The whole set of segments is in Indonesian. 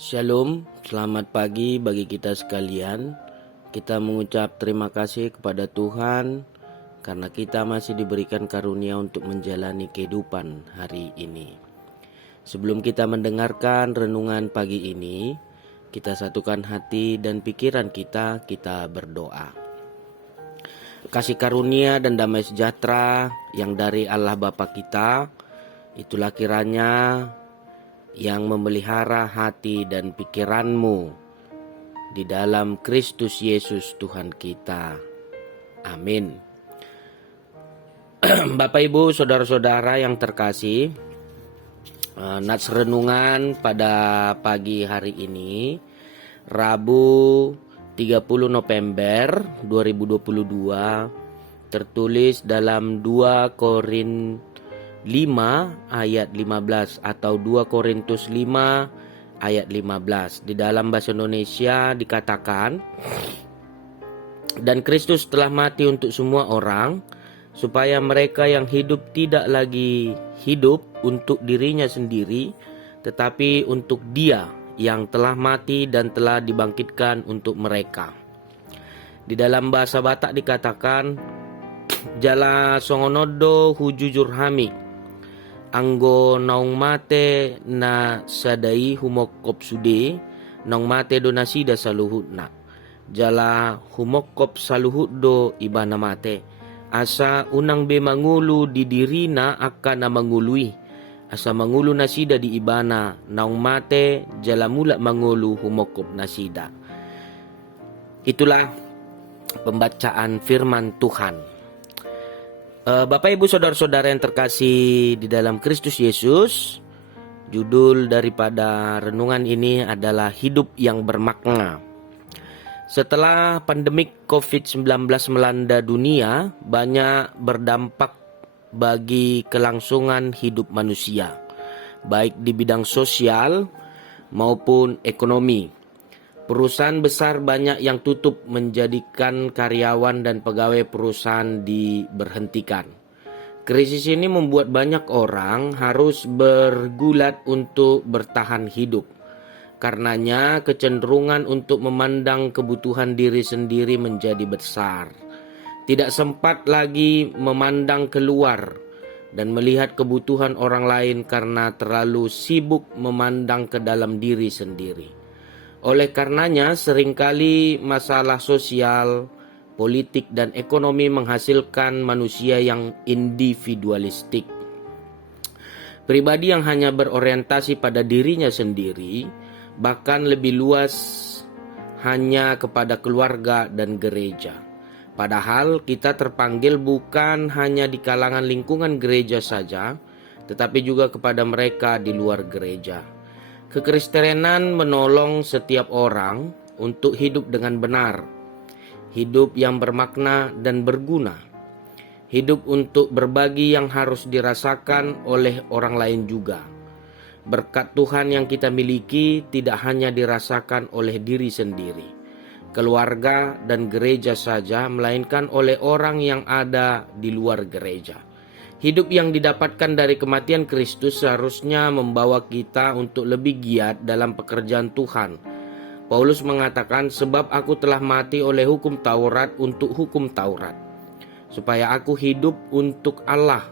Shalom, selamat pagi bagi kita sekalian. Kita mengucap terima kasih kepada Tuhan karena kita masih diberikan karunia untuk menjalani kehidupan hari ini. Sebelum kita mendengarkan renungan pagi ini, kita satukan hati dan pikiran kita berdoa. Kasih karunia dan damai sejahtera yang dari Allah Bapa kita, itulah kiranya yang memelihara hati dan pikiranmu di dalam Kristus Yesus Tuhan kita. Amin. Bapak Ibu saudara-saudara yang terkasih, nats renungan pada pagi hari ini Rabu 30 November 2022 tertulis dalam 2 Korintus 5 ayat 15 atau 2 Korintus 5 ayat 15. Di dalam bahasa Indonesia dikatakan, dan Kristus telah mati untuk semua orang, supaya mereka yang hidup tidak lagi hidup untuk dirinya sendiri, tetapi untuk Dia yang telah mati dan telah dibangkitkan untuk mereka. Di dalam bahasa Batak dikatakan, jala songonodo hujujur hami anggo naung mate na sadai humokop sude naung mate do nasida saluhut na jala humokop saluhut do ibana mate asa unang be mangulu di dirina akan na mangului asa mangulu nasida di ibana naung mate jala mula mangulu humokop nasida. Itulah pembacaan firman Tuhan. Bapak Ibu saudara-saudara yang terkasih di dalam Kristus Yesus, judul daripada renungan ini adalah hidup yang bermakna. Setelah pandemik COVID-19 melanda dunia, banyak berdampak bagi kelangsungan hidup manusia, baik di bidang sosial maupun ekonomi. Perusahaan besar banyak yang tutup, menjadikan karyawan dan pegawai perusahaan diberhentikan. Krisis ini membuat banyak orang harus bergulat untuk bertahan hidup. Karenanya kecenderungan untuk memandang kebutuhan diri sendiri menjadi besar. Tidak sempat lagi memandang keluar dan melihat kebutuhan orang lain karena terlalu sibuk memandang ke dalam diri sendiri. Oleh karenanya seringkali masalah sosial, politik dan ekonomi menghasilkan manusia yang individualistik. Pribadi yang hanya berorientasi pada dirinya sendiri, bahkan lebih luas hanya kepada keluarga dan gereja. Padahal kita terpanggil bukan hanya di kalangan lingkungan gereja saja, tetapi juga kepada mereka di luar gereja. Kekristenan menolong setiap orang untuk hidup dengan benar, hidup yang bermakna dan berguna, hidup untuk berbagi yang harus dirasakan oleh orang lain juga. Berkat Tuhan yang kita miliki tidak hanya dirasakan oleh diri sendiri, keluarga dan gereja saja, melainkan oleh orang yang ada di luar gereja. Hidup yang didapatkan dari kematian Kristus seharusnya membawa kita untuk lebih giat dalam pekerjaan Tuhan. Paulus mengatakan, sebab aku telah mati oleh hukum Taurat untuk hukum Taurat, supaya aku hidup untuk Allah.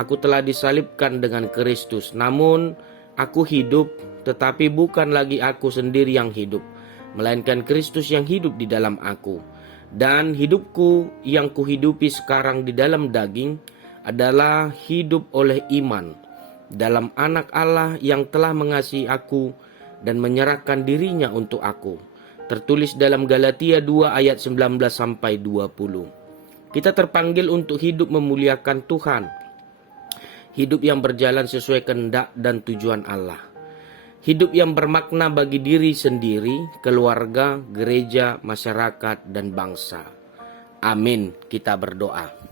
Aku telah disalibkan dengan Kristus, namun aku hidup, tetapi bukan lagi aku sendiri yang hidup, melainkan Kristus yang hidup di dalam aku. Dan hidupku yang kuhidupi sekarang di dalam daging adalah hidup oleh iman dalam Anak Allah yang telah mengasihi aku dan menyerahkan dirinya untuk aku. Tertulis dalam Galatia 2 ayat 19-20. Kita terpanggil untuk hidup memuliakan Tuhan, hidup yang berjalan sesuai kehendak dan tujuan Allah, hidup yang bermakna bagi diri sendiri, keluarga, gereja, masyarakat, dan bangsa. Amin. Kita berdoa.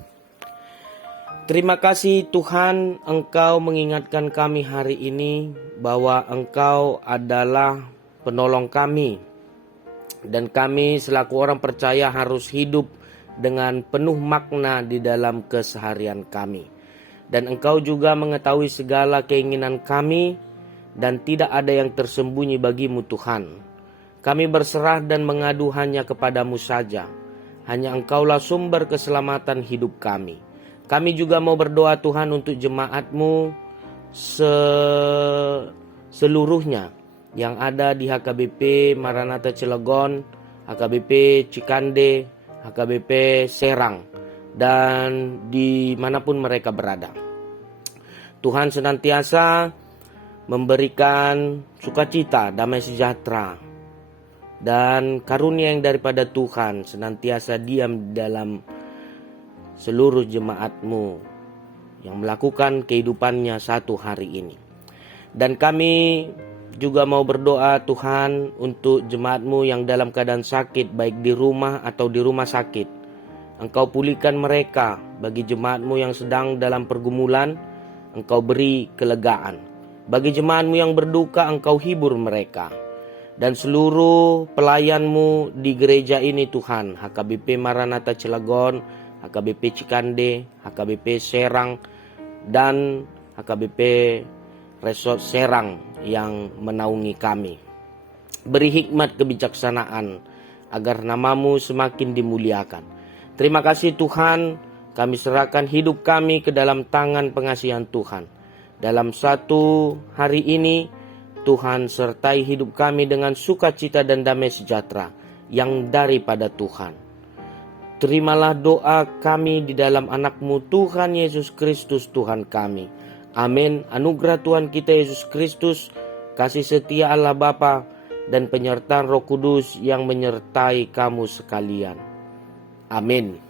Terima kasih Tuhan, Engkau mengingatkan kami hari ini bahwa Engkau adalah penolong kami. Dan kami selaku orang percaya harus hidup dengan penuh makna di dalam keseharian kami. Dan Engkau juga mengetahui segala keinginan kami dan tidak ada yang tersembunyi bagimu Tuhan. Kami berserah dan mengadu hanya kepadamu saja. Hanya Engkaulah sumber keselamatan hidup kami. Kami juga mau berdoa Tuhan untuk jemaatmu seluruhnya yang ada di HKBP Maranatha Cilegon, HKBP Cikande, HKBP Serang, dan dimanapun mereka berada. Tuhan senantiasa memberikan sukacita, damai sejahtera, dan karunia yang daripada Tuhan senantiasa diam dalam seluruh jemaatmu yang melakukan kehidupannya satu hari ini. Dan kami juga mau berdoa Tuhan untuk jemaatmu yang dalam keadaan sakit, baik di rumah atau di rumah sakit. Engkau pulihkan mereka. Bagi jemaatmu yang sedang dalam pergumulan, Engkau beri kelegaan. Bagi jemaatmu yang berduka, Engkau hibur mereka. Dan seluruh pelayanmu di gereja ini Tuhan, HKBP Maranatha Cilegon, HKBP Cikande, HKBP Serang, dan HKBP Resort Serang yang menaungi kami. Beri hikmat kebijaksanaan agar namamu semakin dimuliakan. Terima kasih Tuhan, kami serahkan hidup kami ke dalam tangan pengasihan Tuhan. Dalam satu hari ini, Tuhan sertai hidup kami dengan sukacita dan damai sejahtera yang daripada Tuhan. Terimalah doa kami di dalam anak-Mu Tuhan Yesus Kristus Tuhan kami. Amin. Anugerah Tuhan kita Yesus Kristus, kasih setia Allah Bapa, dan penyertaan Roh Kudus yang menyertai kamu sekalian. Amin.